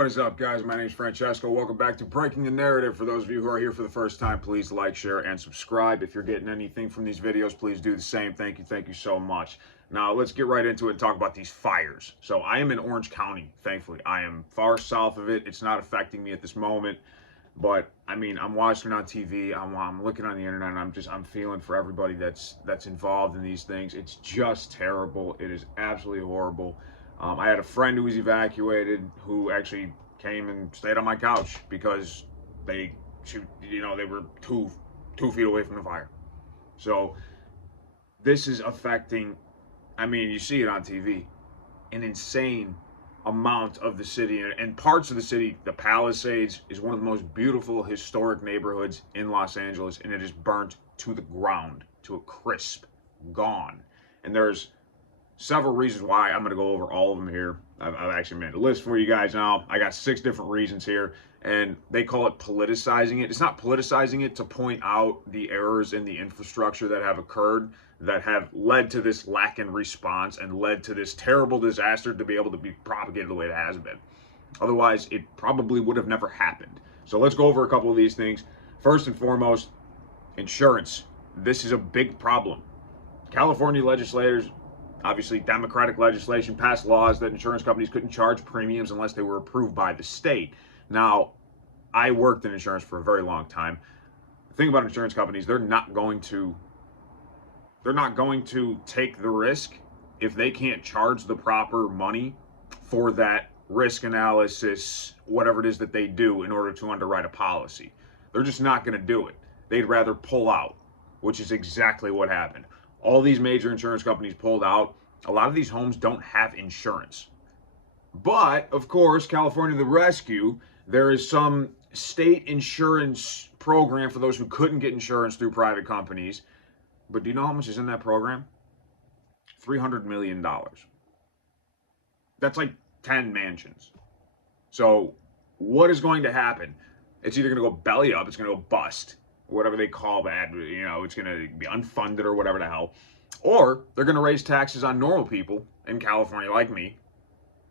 What is up, guys? My name is Francesco. Welcome back to Breaking the Narrative. For those of you who are here for the first time, please like, share, and subscribe. If you're getting anything from these videos, please do the same. Thank you so much. Now, let's get right into it and talk about these fires. So, I am in Orange County, thankfully. I am far south of it. It's not affecting me at this moment. But, I mean, I'm watching it on TV. I'm looking on the internet, and I'm feeling for everybody that's involved in these things. It's just terrible. It is absolutely horrible. I had a friend who was evacuated who actually came and stayed on my couch because they were two feet away from the fire. So this is affecting, I mean, you see it on TV, an insane amount of the city and parts of the city. The Palisades is one of the most beautiful historic neighborhoods in Los Angeles, and it is burnt to the ground, to a crisp, gone. And there's several reasons why. I'm going to go over all of them here. I've actually made a list for you guys now. I got 6 different reasons here, and they call it politicizing it. It's not politicizing it to point out the errors in the infrastructure that have occurred, that have led to this lack in response and led to this terrible disaster to be able to be propagated the way it has been. Otherwise, it probably would have never happened. So let's go over a couple of these things. First and foremost, insurance. This is a big problem. California legislators, obviously Democratic legislation, passed laws that insurance companies couldn't charge premiums unless they were approved by the state. Now, I worked in insurance for a very long time. The thing about insurance companies, they're not going to take the risk if they can't charge the proper money for that risk analysis, whatever it is that they do in order to underwrite a policy. They're just not going to do it. They'd rather pull out, which is exactly what happened. All these major insurance companies pulled out. A lot of these homes don't have insurance. But, of course, California to the rescue, there is some state insurance program for those who couldn't get insurance through private companies. But do you know how much is in that program? $300 million. That's like 10 mansions. So what is going to happen? It's either going to go belly up, it's going to go bust, whatever they call that, it's going to be unfunded or whatever the hell. Or they're going to raise taxes on normal people in California like me,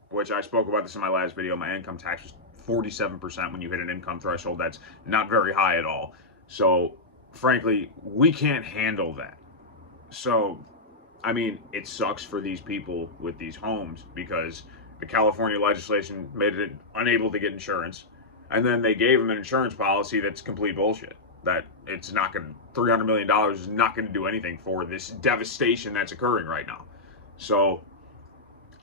which I spoke about this in my last video. My income tax was 47% when you hit an income threshold. That's not very high at all. So, frankly, we can't handle that. So, I mean, it sucks for these people with these homes because the California legislation made it unable to get insurance. And then they gave them an insurance policy that's complete bullshit. That it's not going to, $300 million is not going to do anything for this devastation that's occurring right now. So,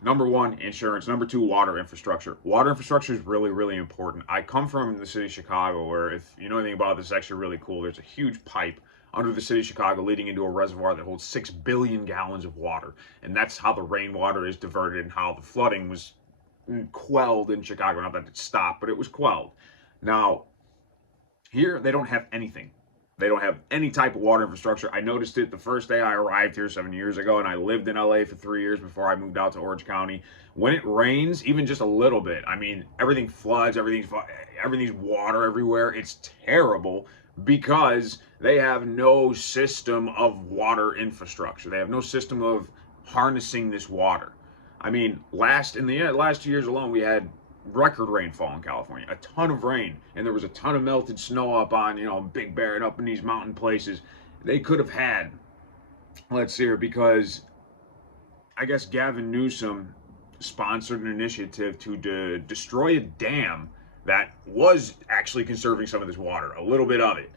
number one, insurance. Number two, water infrastructure. Water infrastructure is really, really important. I come from the city of Chicago, where if you know anything about this, it's actually really cool. There's a huge pipe under the city of Chicago leading into a reservoir that holds 6 billion gallons of water. And that's how the rainwater is diverted and how the flooding was quelled in Chicago. Not that it stopped, but it was quelled. Now, here, they don't have anything. They don't have any type of water infrastructure. I noticed it the first day I arrived here 7 years ago, and I lived in LA for 3 years before I moved out to Orange County. When it rains, even just a little bit, I mean, everything floods, everything's water everywhere. It's terrible because they have no system of water infrastructure. They have no system of harnessing this water. I mean, last 2 years alone, we had record rainfall in California, a ton of rain, and there was a ton of melted snow up on, Big Bear and up in these mountain places. They could have had, let's see here, because I guess Gavin Newsom sponsored an initiative to destroy a dam that was actually conserving some of this water, a little bit of it,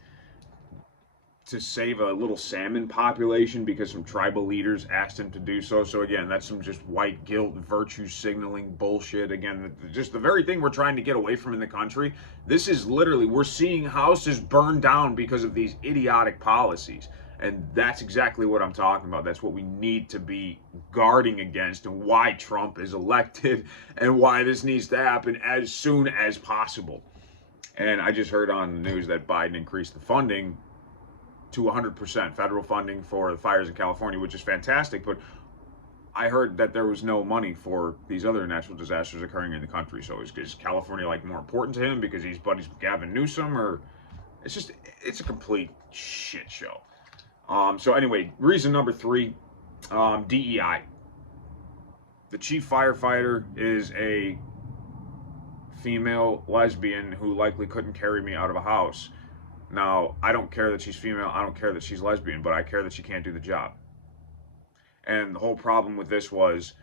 to save a little salmon population because some tribal leaders asked him to do so. So again, that's some just white guilt, virtue signaling bullshit. Again, just the very thing we're trying to get away from in the country. This is literally, we're seeing houses burn down because of these idiotic policies. And that's exactly what I'm talking about. That's what we need to be guarding against, and why Trump is elected and why this needs to happen as soon as possible. And I just heard on the news that Biden increased the funding to 100% federal funding for the fires in California, which is fantastic. But I heard that there was no money for these other natural disasters occurring in the country. So is California more important to him because he's buddies with Gavin Newsom, or it's a complete shit show. So anyway, reason number 3, DEI. The chief firefighter is a female lesbian who likely couldn't carry me out of a house. Now, I don't care that she's female, I don't care that she's lesbian, but I care that she can't do the job. And the whole problem with this was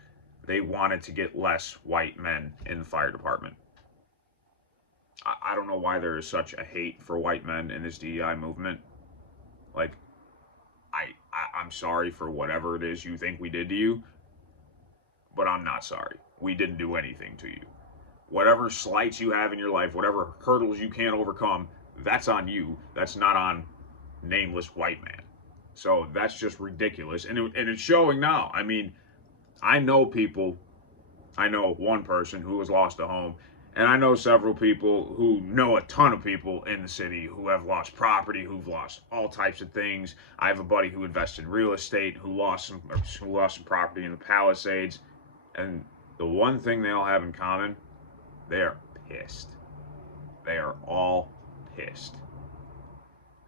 they wanted to get less white men in the fire department. I don't know why there is such a hate for white men in this DEI movement. Like, I'm sorry for whatever it is you think we did to you, but I'm not sorry. We didn't do anything to you. Whatever slights you have in your life, whatever hurdles you can't overcome, that's on you. That's not on nameless white man. So that's just ridiculous. And it's showing now. I mean, I know people. I know one person who has lost a home. And I know several people who know a ton of people in the city who have lost property, who've lost all types of things. I have a buddy who invests in real estate who lost some property in the Palisades. And the one thing they all have in common, they are pissed. They are all pissed.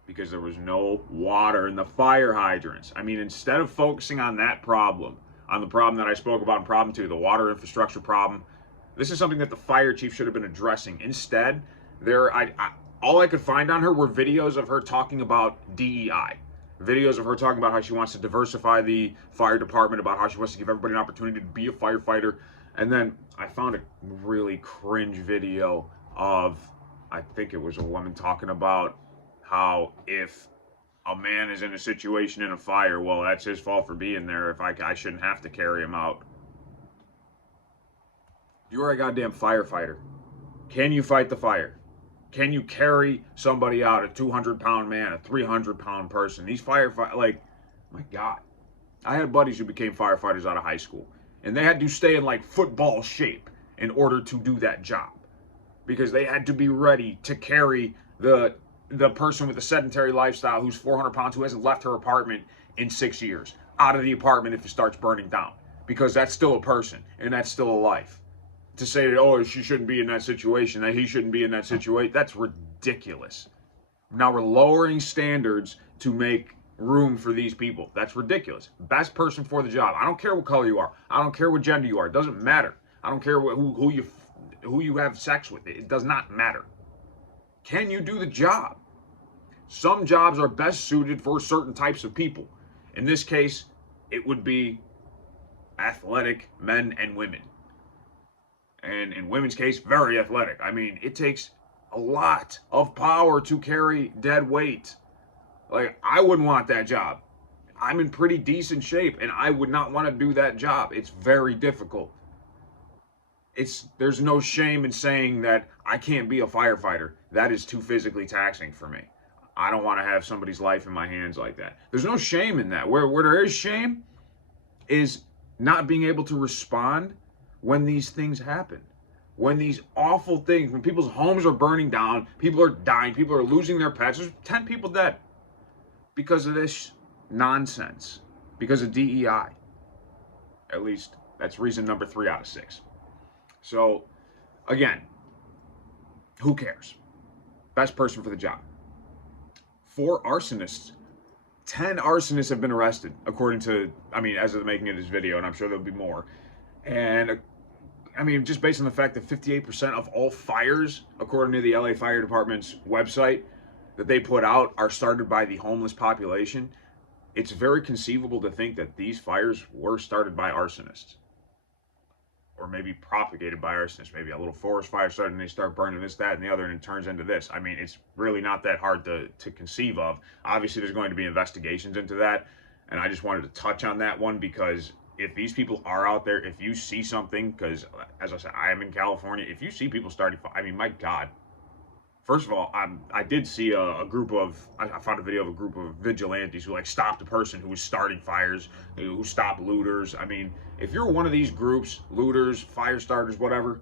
Because there was no water in the fire hydrants. I mean, instead of focusing on that problem, on the problem that I spoke about in problem 2, the water infrastructure problem, this is something that the fire chief should have been addressing. Instead, all I could find on her were videos of her talking about DEI. Videos of her talking about how she wants to diversify the fire department, about how she wants to give everybody an opportunity to be a firefighter. And then I found a really cringe video of, I think it was a woman talking about how if a man is in a situation in a fire, well, that's his fault for being there. If I shouldn't have to carry him out. You're a goddamn firefighter. Can you fight the fire? Can you carry somebody out, a 200-pound man, a 300-pound person? These firefighters, like, my God. I had buddies who became firefighters out of high school, and they had to stay in, like, football shape in order to do that job. Because they had to be ready to carry the person with a sedentary lifestyle who's 400 pounds, who hasn't left her apartment in 6 years, out of the apartment if it starts burning down. Because that's still a person, and that's still a life. To say that, oh, she shouldn't be in that situation, that he shouldn't be in that situation, that's ridiculous. Now we're lowering standards to make room for these people. That's ridiculous. Best person for the job. I don't care what color you are. I don't care what gender you are. It doesn't matter. I don't care who you have sex with. It does not matter. Can you do the job? Some jobs are best suited for certain types of people. In this case, it would be athletic men and women. And in women's case, very athletic. I mean, it takes a lot of power to carry dead weight. Like, I wouldn't want that job. I'm in pretty decent shape, and I would not want to do that job. It's very difficult. There's no shame in saying that I can't be a firefighter. That is too physically taxing for me. I don't want to have somebody's life in my hands like that. There's no shame in that. Where there is shame is not being able to respond when these things happen, when these awful things, when people's homes are burning down, people are dying, people are losing their pets. There's 10 people dead because of this nonsense, because of DEI. At least that's reason number 3 out of 6. So, again, who cares? Best person for the job. 4 arsonists. 10 arsonists have been arrested, according to, as of the making of this video, and I'm sure there'll be more. And just based on the fact that 58% of all fires, according to the LA Fire Department's website that they put out, are started by the homeless population, it's very conceivable to think that these fires were started by arsonists. Or maybe propagated by arsonists. Maybe a little forest fire started and they start burning this, that, and the other, and it turns into this. It's really not that hard to conceive of. Obviously, there's going to be investigations into that, and I just wanted to touch on that one because if these people are out there, if you see something, because as I said, I am in California, if you see people starting, my God. First of all, I did see a group of, I found a video of a group of vigilantes who stopped a person who was starting fires, who stopped looters. If you're one of these groups, looters, fire starters, whatever,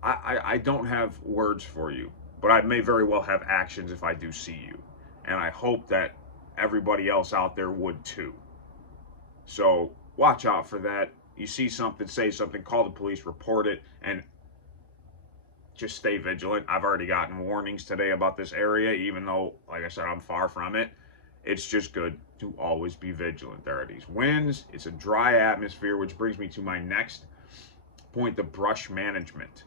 I don't have words for you, but I may very well have actions if I do see you. And I hope that everybody else out there would too. So watch out for that. You see something, say something, call the police, report it, and just stay vigilant. I've already gotten warnings today about this area, even though, like I said, I'm far from it. It's just good to always be vigilant. There are these winds. It's a dry atmosphere, which brings me to my next point, the brush management.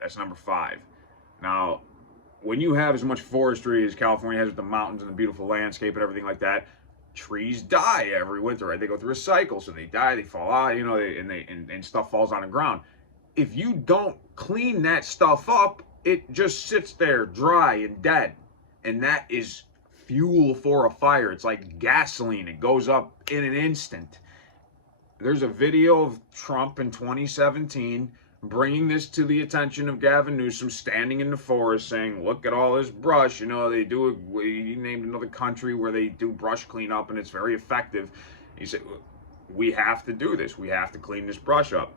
That's number 5. Now, when you have as much forestry as California has with the mountains and the beautiful landscape and everything like that, trees die every winter, right? They go through a cycle, so they die, they fall out, and stuff falls on the ground. If you don't clean that stuff up, it just sits there dry and dead, and that is fuel for a fire. It's like gasoline. It goes up in an instant. There's a video of Trump in 2017 bringing this to the attention of Gavin Newsom, standing in the forest saying, look at all this brush. He named another country where they do brush cleanup and it's very effective. He said, we have to do this. We have to clean this brush up.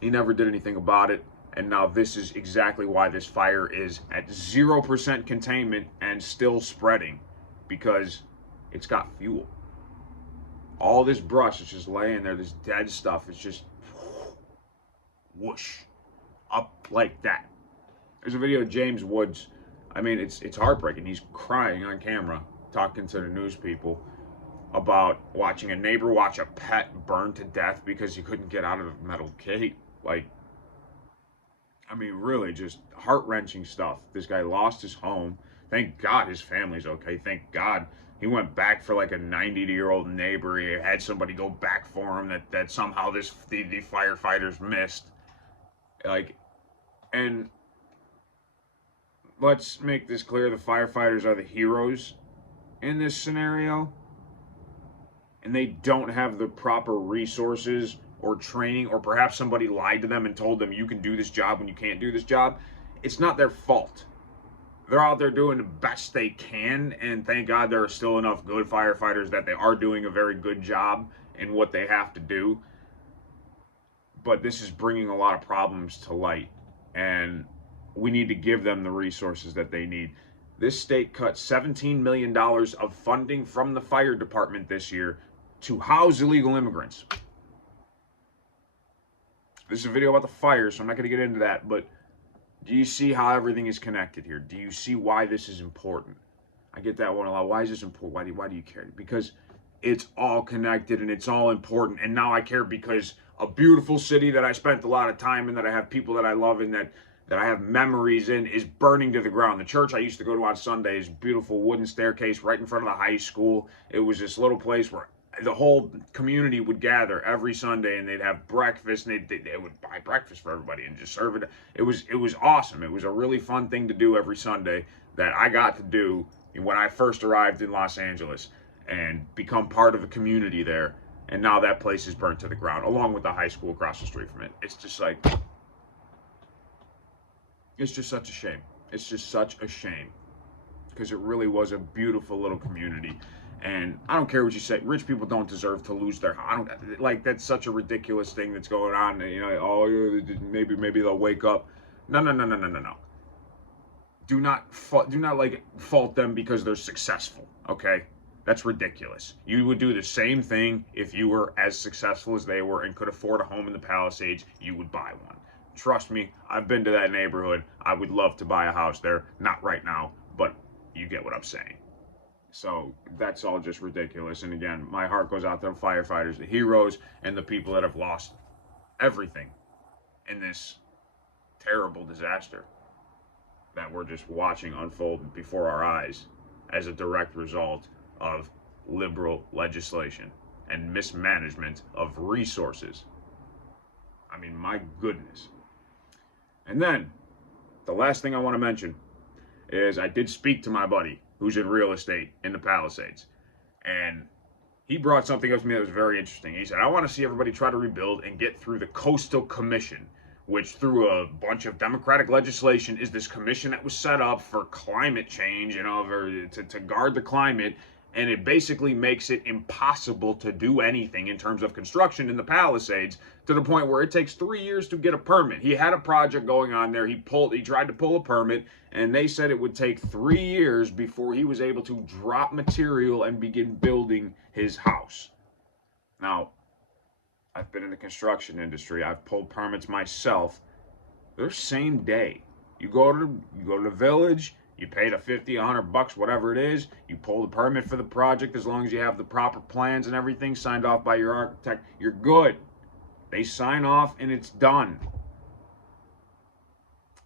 He never did anything about it. And now this is exactly why this fire is at 0% containment and still spreading, because it's got fuel. All this brush is just laying there, this dead stuff is just whoosh, up like that. There's a video of James Woods. I mean, it's heartbreaking. He's crying on camera, talking to the news people about watching a neighbor watch a pet burn to death because he couldn't get out of the metal gate. Like, I mean, really just heart-wrenching stuff. This guy lost his home. Thank God his family's okay. Thank God he went back for like a 90-year-old neighbor. He had somebody go back for him that somehow the firefighters missed. Like, and let's make this clear. The firefighters are the heroes in this scenario. And they don't have the proper resources or training, or perhaps somebody lied to them and told them you can do this job when you can't do this job. It's not their fault. They're out there doing the best they can, and thank God there are still enough good firefighters that they are doing a very good job in what they have to do. But this is bringing a lot of problems to light, and we need to give them the resources that they need. This state cut $17 million of funding from the fire department this year to house illegal immigrants. This is a video about the fire, so I'm not going to get into that, but do you see how everything is connected here? Do you see why this is important? I get that one a lot. Why is this important? Why do you care? Because it's all connected and it's all important. And now I care because a beautiful city that I spent a lot of time in, that I have people that I love in, that I have memories in, is burning to the ground. The church I used to go to on Sundays, beautiful wooden staircase right in front of the high school. It was this little place where the whole community would gather every Sunday, and they'd have breakfast, and they would buy breakfast for everybody and just serve it. It was awesome. It was a really fun thing to do every Sunday that I got to do when I first arrived in Los Angeles and become part of the community there. And now that place is burnt to the ground, along with the high school across the street from it. It's just like, it's just such a shame. It's just such a shame, because it really was a beautiful little community. And I don't care what you say. Rich people don't deserve to lose their house. That's such a ridiculous thing that's going on. Maybe they'll wake up. No. Do not fault them because they're successful. Okay, that's ridiculous. You would do the same thing if you were as successful as they were and could afford a home in the Palisades. You would buy one. Trust me, I've been to that neighborhood. I would love to buy a house there. Not right now, but you get what I'm saying. So that's all just ridiculous. And again, my heart goes out to the firefighters, the heroes, and the people that have lost everything in this terrible disaster that we're just watching unfold before our eyes as a direct result of liberal legislation and mismanagement of resources. I mean, my goodness. And then the last thing I want to mention is I did speak to my buddy who's in real estate in the Palisades. And he brought something up to me that was very interesting. He said, I want to see everybody try to rebuild and get through the Coastal Commission, which through a bunch of Democratic legislation is this commission that was set up for climate change, to guard the climate. And it basically makes it impossible to do anything in terms of construction in the Palisades, to the point where it takes 3 years to get a permit. He had a project going on there. He tried to pull a permit, and they said it would take 3 years before he was able to drop material and begin building his house. Now, I've been in the construction industry. I've pulled permits myself. They're same day. You go to the village. You pay the $50, $100, whatever it is. You pull the permit for the project. As long as you have the proper plans and everything signed off by your architect, you're good. They sign off and it's done.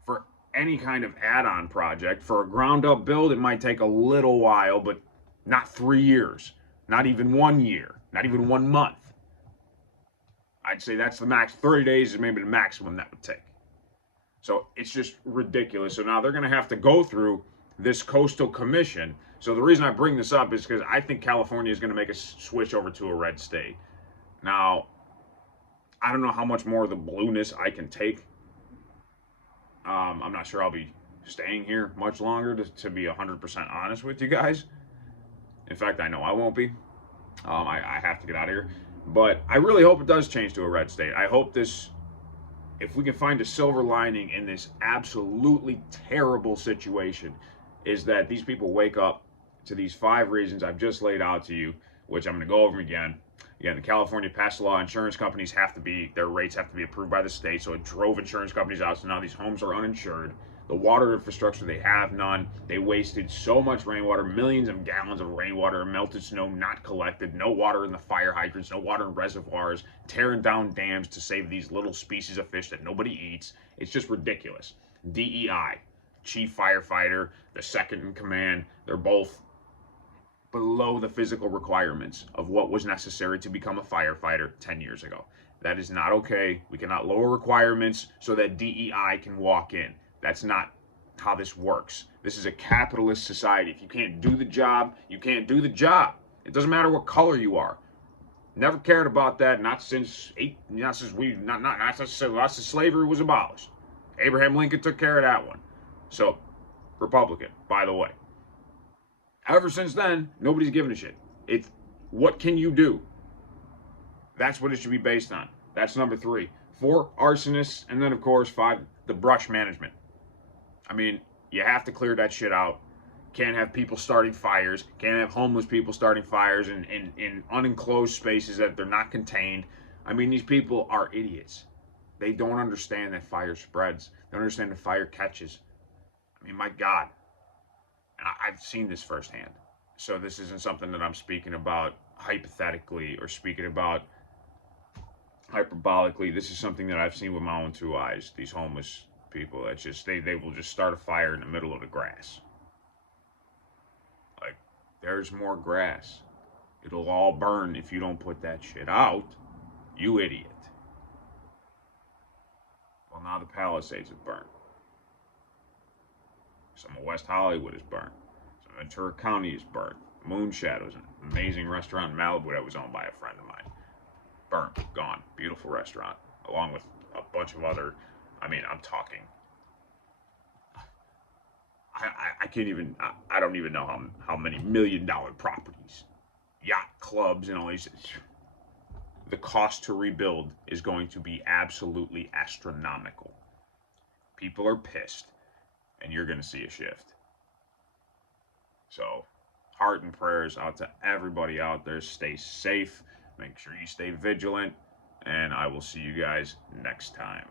For any kind of add-on project, for a ground-up build, it might take a little while, but not 3 years, not even 1 year, not even 1 month. I'd say that's the max. 30 days is maybe the maximum that would take. So it's just ridiculous. So now they're going to have to go through this coastal commission. So the reason I bring this up is because I think California is going to make a switch over to a red state. Now, I don't know how much more of the blueness I can take. I'm not sure I'll be staying here much longer, to be 100% honest with you guys. In fact, I know I won't be. I have to get out of here. But I really hope it does change to a red state. I hope this, if we can find a silver lining in this absolutely terrible situation, is that these people wake up to these 5 reasons I've just laid out to you, which I'm going to go over again. Again, the California passed a law. Insurance companies their rates have to be approved by the state. So it drove insurance companies out. So now these homes are uninsured. The water infrastructure, they have none. They wasted so much rainwater, millions of gallons of rainwater, melted snow not collected, no water in the fire hydrants, no water in reservoirs, tearing down dams to save these little species of fish that nobody eats. It's just ridiculous. DEI, chief firefighter, the second in command, they're both below the physical requirements of what was necessary to become a firefighter 10 years ago. That is not okay. We cannot lower requirements so that DEI can walk in. That's not how this works. This is a capitalist society. If you can't do the job, you can't do the job. It doesn't matter what color you are. Never cared about that. Not since slavery was abolished. Abraham Lincoln took care of that one. So, Republican, by the way. Ever since then, nobody's given a shit. It's what can you do? That's what it should be based on. That's number 3. 4, arsonists, and then of course 5, the brush management. I mean, you have to clear that shit out. Can't have people starting fires. Can't have homeless people starting fires in unenclosed spaces that they're not contained. I mean, these people are idiots. They don't understand that fire spreads. They don't understand that fire catches. I mean, my God. I've seen this firsthand. So this isn't something that I'm speaking about hypothetically or speaking about hyperbolically. This is something that I've seen with my own 2 eyes. These homeless people that just they will just start a fire in the middle of the grass. Like, there's more grass. It'll all burn if you don't put that shit out. You idiot. Well, now the Palisades have burned. Some of West Hollywood is burned. Some of Ventura County is burned. Moonshadow's an amazing restaurant in Malibu that was owned by a friend of mine. Burned, gone. Beautiful restaurant, along with a bunch of other. I mean, I'm talking. I can't even. I don't even know how many $1 million properties, yacht clubs, and all these. The cost to rebuild is going to be absolutely astronomical. People are pissed, and you're going to see a shift. So, heart and prayers out to everybody out there. Stay safe. Make sure you stay vigilant. And I will see you guys next time.